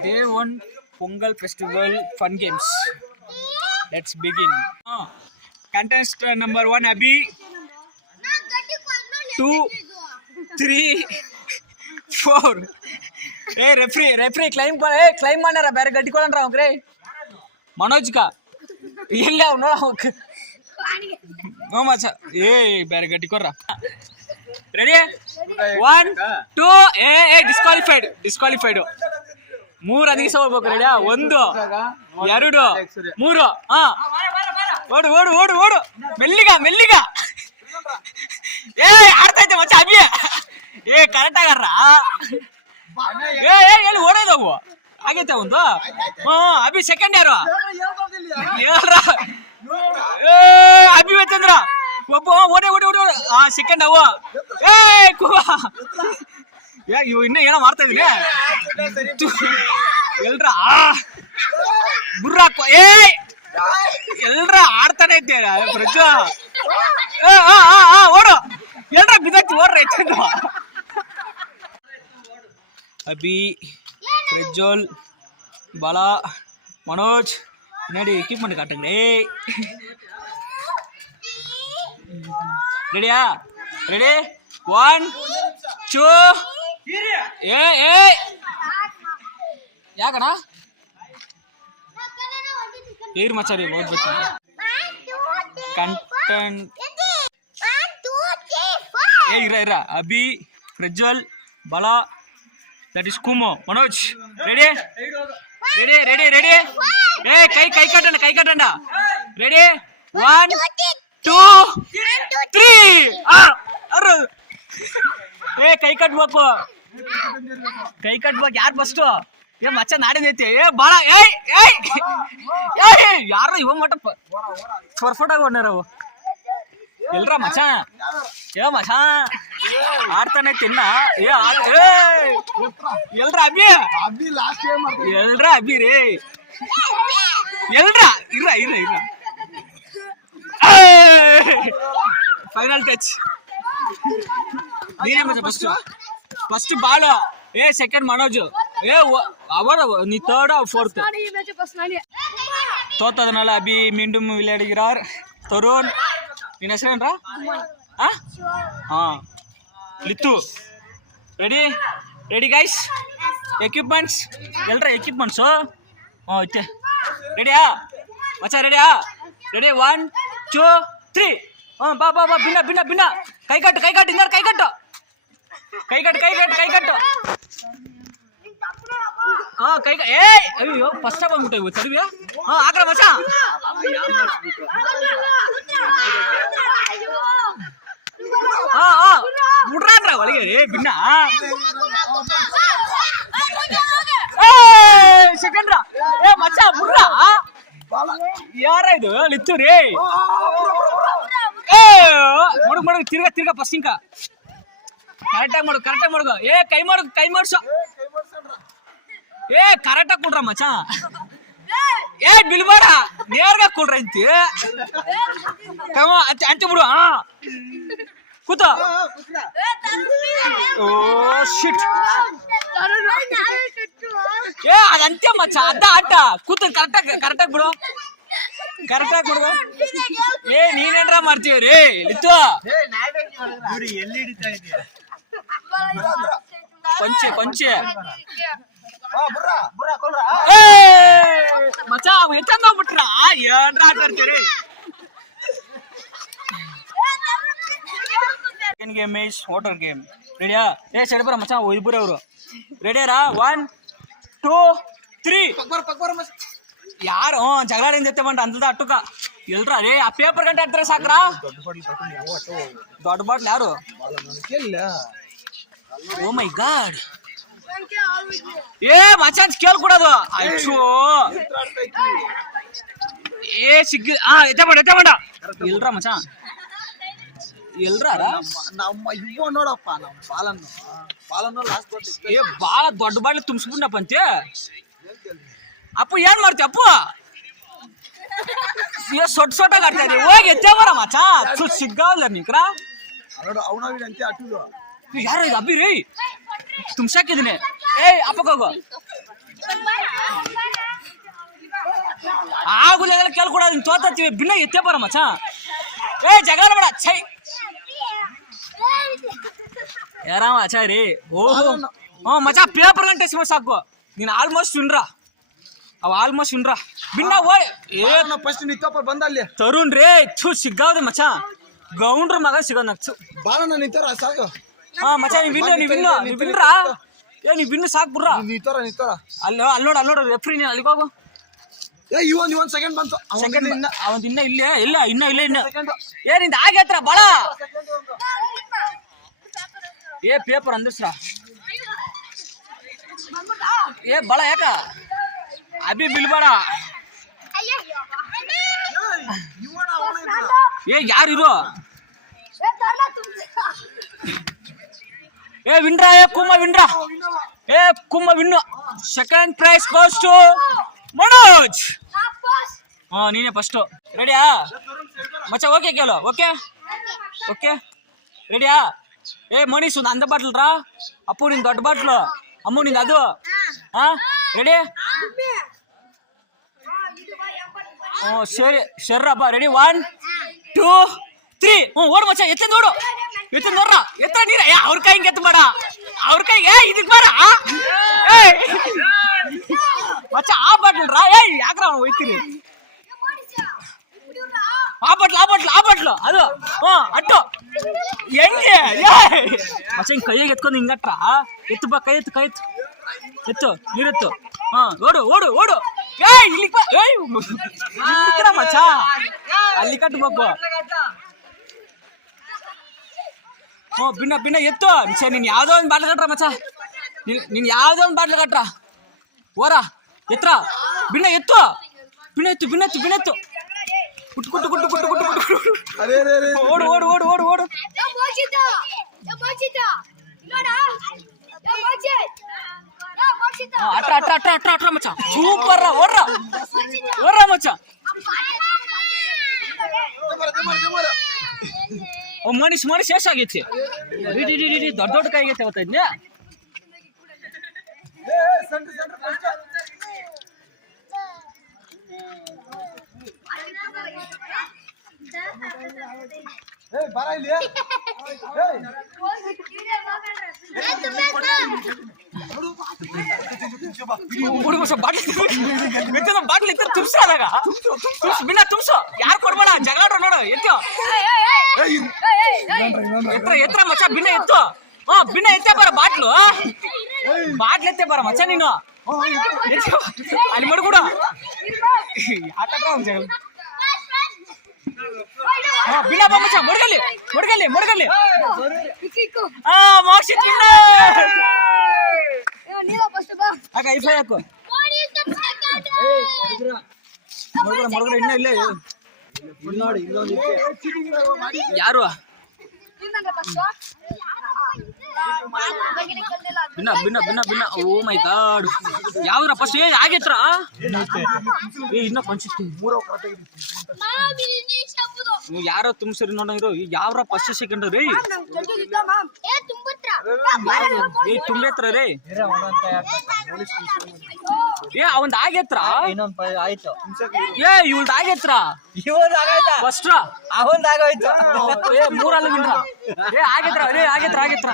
Day 1 Pongal Festival Fun Games. Let's begin. Contestant number 1 Abhi. 2, 3, 4. Hey referee climb manara bare gatti kolanra ogre. Manoj ka. Illa no. No macha. Hey bare gatti korra. Ready? 1, 2. Hey disqualified. 3 ಅದಕ್ಕೆ ಹೋಗ್ಬೇಕು. ರೆಡಿಯಾ? 1, 2, 3. ಓಡು ಮೆಲ್ಲಿಗ. ಆಡ್ತೈತೆ ಮಚ್ಚ Abhi. Correct ಆಗಾರ. ಎಲ್ಲಿ ಓಡೋದವು ಆಗೈತೆ ಒಂದು. Abhi second ಯಾರು ಹೇಳ್ರ? ಅಭಿ ಬೇಕಂದ್ರ ಒಬ್ಬ ಓಡಿ ಸೆಕೆಂಡ್ ಅವು. ಇವ್ ಇನ್ನ ಏನೋ ಮಾಡ್ತಾ ಇದೀನಿ. ಎಲ್ರ ಗುರ್ರಾಕೋ. ಎಲ್ರ ಆಡ್ತಾನೆ ಐತೆ ಪ್ರಜ್ವ. ಓಡು ಎಲ್ರ ಬಿದ್ದೈತಿ ಓಡ್ರಿ. ಅಭಿ, ಪ್ರಜ್ವಲ್, ಬಾಲಾ, ಮನೋಜ್ ನೋಡಿ ಎಕ್ವಿಪ್ಮೆಂಟ್ ಕಾಟಂಗ್ರಿ. ರೆಡಿಯಾ? ರೆಡಿ? 1, 2. ಯಾಕಣ ಏರ್ ಮಚಾರಿ ಓದ್ಬೇಕು. ಕಂಟೆಂಟ್ ಇರ ಅಭಿ, ಪ್ರಜ್ವಲ್, ಬಾಲಾ, ದಟ್ ಇಸ್ ಕುಮೋ, ಮನೋಜ್. ರೆಡಿ? ಕೈ ಕಟ್ಟಂಡ. ರೆಡಿ? 1, 2, 3. ಕೈ ಕಟ್ಬೇಕು. ಯಾರು ಫಸ್ಟು? ಮಚ್ಚ ನಾಡಿನೈತಿ. ಬಾಳ ಯಾರು ಇವ ಮಟ ಫರ್ಫಟಾಗಿ ಹೊಡ್ನಾರವು ಎಲ್ರ ಮಚ. ಮಚ ಆಡ್ತಾನೈತಿ ಇನ್ನ. ಎಲ್ರ ಅಭಿ ರೀ. ಎಲ್ರ ಇರ ಫೈನಲ್ ಟಚ್ ನೀನೇ ಮಚ್ಚ. First ball. ಸೆಕೆಂಡ್ ಮನೋಜ್. ನೀ ಥರ್ಡ್ ಫೋರ್ತ್. ತೋತದನಲ್ಲ ಅಭಿ ಮೀண்டும் ವಿளையாடுகிறார். ತರುಣ್. ನಿನ್ನ ಹೆಸರೇನ್ರ? ಲಿತ್ತು. Ready guys? ಎಕ್ವಿಪ್ಮೆಂಟ್ಸ್ ಎಲ್ರ ಎಕ್ವಿಪ್ಮೆಂಟ್ಸು ಐತೆ. ರೆಡಿಯಾ ಮಚ್ಚ? ರೆಡಿಯಾ? ರೆಡಿ? 1, 2, 3. ಬಾ ಭಿನ್ನ. ಕೈ ಕಟ್ಟು ಇನ್ನರ್ ಕೈ ಕಟ್ಟು. ಅಯ್ಯೋ ಫಸ್ಟ್ ಬಂದ್ಬಿಟ್ಟು ಇವು ಚರ್ವಿಯ. ಆಗ್ರ ಮಚ್ಚ. ಬಿಡ್ರಾದ್ರ ಒಳಗೆ ರೀ ಭಿನ್ನ. ಸೆಕೆಂಡ್ರ ಮಚ್ಚ ಬಿಡ್ರ. ಯಾರ ಇದು? ಲಿತ್ತು ರೀ. ಮಡಗ್ ತಿರ್ಗಾ ಫಸ್ಟ್ ಇಂಕ ಕರೆಕ್ಟಾಗಿ ಮಾಡು. ಕೈ ಮಾಡ್ಸು. ಕರೆಕ್ಟಾಗಿ ಕೊಡ್ರ ಮಚ್ಚ. ಬಿಲ್ಬೇಡ ನೇರ್ಗ ಕೊಡ್ರ ಅಂತಿ. ಅಂಟಿ ಬಿಡು. ಕೂತ. ಶಿಟ್. ಅದಂತ್ಯ ಮಚ್ಚ. ಅದ ಆಟ. ಕೂತ ಕರೆಕ್ಟಾಗಿ ಬಿಡು. ನೀನೇನ್ರ ಮಾಡ್ತೀವ್ರಿ ಇತ್ತು. ಪಂಚೆ ಮಚ್ಚ ಎತ್ತಂದ ಬಿಟ್ರ. ಏನ್ರ ಆಟ ಆಡ್ತೀರಿ? Second game is water game. ರೆಡಿಯಾ? ಸರಿ ಬರ ಮಚ್ಚ. ಇಬ್ಬರು ಅವರು ರೆಡಿಯಾರ? 1, 2, 3. ಯಾರು ಜಗಳಾಡಿಂದ ಬಂಡ ಅಂತದ ಅಟ್ಟುಕ ಎಲ್ರ ರೇ ಆ ಪೇಪರ್ ಗಂಟೆ ಆಡ್ತಾರೆ ಸಾಕ್ರ. ದೊಡ್ಡ ಬಾಟ್ಲ್ ಯಾರು? ಓ ಮೈ ಗಾಡ್. ಮಚಾನ್ಸ್ ಕೇಳ್ಕೊಡೋದು. ಅಯ್ಯೋ ಸಿಗ್ಗಿ. ಎತ್ತ ಮಾಡ ಎಲ್ರ ಮಚ. ಎಲ್ರ ನಮ್ಮ ಇವ ನೋಡಪ್ಪ ನಮ್ಮ ಬಾಲನ್ನು ಬಾಳ ದೊಡ್ಡ ಬಾಟ್ಲಿ ತುಂಬಿಸ್ಬಿಟ್ಟಪ್ಪ ಅಂತೆ. ಅಪ್ಪು ಏನ್ ಮಾಡ್ತೀವಿ ಅಪ್ಪು? ಸೊಟ್ಟಾಗಿ ಆಡ್ತಾ ಇದ್ರಿ. ಹೋಗಿ ಎತ್ತೇ ಬರ ಮಚ. ಸಿಗ್ಗಾವಲ್ಲ ನಿಕ್ರ. ಯಾರು ಇದು? ಅಬ್ಬಿ ರೀ ತುಂಬ್ಸಾಕಿದೀನಿ. ಅಪ್ಪಗೋಗು. ಆಗುಲ್ಲ ಕೇಳ್ಕೊಡ ತೋತೀವಿ ಬಿನ್ನ ಎತ್ತೇ ಬರ ಮಚ್ಚ ಏ ಜಗಳ ಬೇಡ ಛೈ ಯಾರಾಮ ಆಚಾರಿ ಓಹೋ ಹ್ಞೂ ಮಚ್ಚ ಪೇಪರ್ ಗಂಟೆ ಸಾಕು ನೀನು ಆಲ್ಮೋಸ್ಟ್ ವಿನ್ರಾ ಅವ ಆಲ್ಮೋಸ್ಟ್ ವಿನ್ರಾ ಬಿನ್ನ ಓಯ್ ಏ ನಾ ಫಸ್ಟ್ ನಿಂತಪ್ಪ ಬಂದ ಅಲ್ಲಿ ತರುಣ್ ರೇ ಥೂ ಸಿಗ್ಗಾವ್ದೆ ಮಚ್ಚ ಗೌಂಡ್ರ ಮಗ ಸಿಗೋದ್ ನಕ್ಸು ಬಾಳಣ್ಣ ನಿಂತಾರ ಸಾಕು ಹಾ ಮಚ್ಚ ನೀವ್ ವಿನ್ರಾ ಏ ನೀವ್ ವಿನ್ ಸಾಕ್ ಬಿಡ್ರ ನಿಂತಾರ ಅಲ್ಲಿ ನೋಡು ರೆಫ್ರಿ ನೀನು ಅಲ್ಲಿಗೆ ಹೋಗು ಏ ಇವನ್ ಸೆಕೆಂಡ್ ಬಂತು ಸೆಕೆಂಡ್ ಅವನ್ ಇನ್ನ ಇಲ್ಲೇ ಇನ್ನ ಏ ನಿಂದ ಆಗೇತ್ರ ಬಾಳ ಏ ಪೇಪರ್ ಅಂದಿಸ್ರ ಏ ಬಾಳ ಯಾಕ ಅಭಿ ಬಿಲ್ಬೇಡ ಏ ಯಾರು ಏ ವಿನ್ರಾ ಏ ಕುಮ್ಮ ವಿನ್ನು second prize goes to Manoj ಹಾ ನೀನೇ ಫಸ್ಟ್ ರೆಡಿಯಾ ಮಚ್ಚ ಓಕೆ ಕೇಳು ಓಕೆ ರೆಡಿಯಾ ಏ ಮನೀಶ್ ಒಂದು ಅಂದ ಬಾಟ್ಲ್ ರಾ ಅಪ್ಪು ನಿನ್ ದೊಡ್ಡ ಬಾಟ್ಲು ಅಮ್ಮು ನಿಂದ ಅದು ಹಾ ರೆಡಿ ಹ್ಞೂ ಶರ್ರಪ್ಪ ರೆಡಿ 1 2 3 ಹ್ಞೂ ಓಡು ಮಚ್ಚ ಎತ್ತ ನೋಡ್ರ ಎತ್ತ ನೀರ ಅವ್ರ ಕೈ ಹಿಂಗೆ ಎತ್ತ ಬೇಡ ಅವ್ರ ಕೈ ಏ ಇದಕ್ ಬಾರ ಮಚ್ಚ ಆ ಬಾಟ್ಲ್ ರಾ ಏ ಯಾಕ್ರ ಅವ್ನು ಹೋಯ್ತೀರಿ ಆ ಬಾಟ್ಲು ಅದು ಅಟ್ಟು ಹೆಂಗೆ ಮಚ್ಚ ಹಿಂಗ್ ಕೈಯಾಗ ಎತ್ಕೊಂಡು ಹಿಂಗಟ್ರ ಎತ್ತು ಬಾ ಕೈ ಎತ್ತು ನೀರೆತ್ತು ಹಾ ಓಡು ಏಯ್ ಇಲ್ಲಿ ಮಚ್ಚ ಅಲ್ಲಿ ಕಟ್ಬೇಕು ಹ್ಞೂ ಬಿನ್ನ ಎತ್ತು ನೀನ್ ಯಾವ್ದೋ ಒಂದು ಬಾಟ್ಲ್ ಕಟ್ರ ಮಚ್ಚ ನೀನ್ ಯಾವ್ದೋ ಒಂದು ಬಾಟ್ಲ್ ಕಟ್ರ ಓರ ಎತ್ರ ಬಿನ್ನ ಎತ್ತು ಕುಟ್ಟು ಓಡು ಅಟ್ರ ಮಚ್ಚ ಸೂಪರ್ ಓಡ್ರ ಮಚ್ಚ ಮನುಷ್ಯ ಎಷ್ಟಾಗೈತಿ ದೊಡ್ಡ ಕೈ ಆಗೈತೆ ಅವತ್ತೈದ್ನ್ಯಾ ಬಾಟ್ಲಿ ತುಂಬ್ಸಾದಾಗ ತುಂಬ್ಸು ಯಾರು ಕೊಡ್ಬೇಡ ಜಗಳ ನೋಡು ಎತ್ತು ಎತ್ರ ಮಚ್ಚ ಬಿನ್ನ ಎತ್ತು ಬಿನ್ನ ಎತ್ತೇ ಬರ ಬಾಟ್ಲು ಎತ್ತೇ ಬರ ಮಚ್ಚ ನೀನು ಅಲ್ಲಿ ಮಡ್ಬಿಡ ಯಾಕಂದ್ರ ಒಂದ್ ಜಗಳ ಬಿನ್ನ ಬಾ ಮಚ್ಚ ಮೊಡ್ಗಲ್ಲಿ ಮೋಕ್ಷಿತ್ ಬಿನ್ನ ಆಗ ಐಫೈ ಹಾಕು ಮಡ್ಗಡ ಇನ್ನ ಇಲ್ಲೇ ಯಾರು ಬಿನ್ನ ಓ ಮೈ ಗಾಡ್ ಯಾವ್ದ್ರ ಫಸ್ಟ್ ಆಗೇತ್ರ ಇನ್ನ ಕೊಂಚಿತ್ತು ನೀವು ಯಾರೋ ತುಂಬಿಸಿರಿ ನೋಡಿದ್ರು ಯಾವ್ರ ಫಸ್ಟ್ ಸೆಕೆಂಡ್ ರೀ ತುಂಬೆತ್ರ ರೀ ಏ ಅವಂದ್ ಆಗೇತ್ರ ಆಯ್ತು ಏ ಇವಂದ್ ಆಗೇತ್ರ ಫಸ್ಟ್ ಅವಂದ್ ಆಗೋಯ್ತು ಏ ಮೂರಲ್ಲಿ ಏ ಆಗೇತ್ರ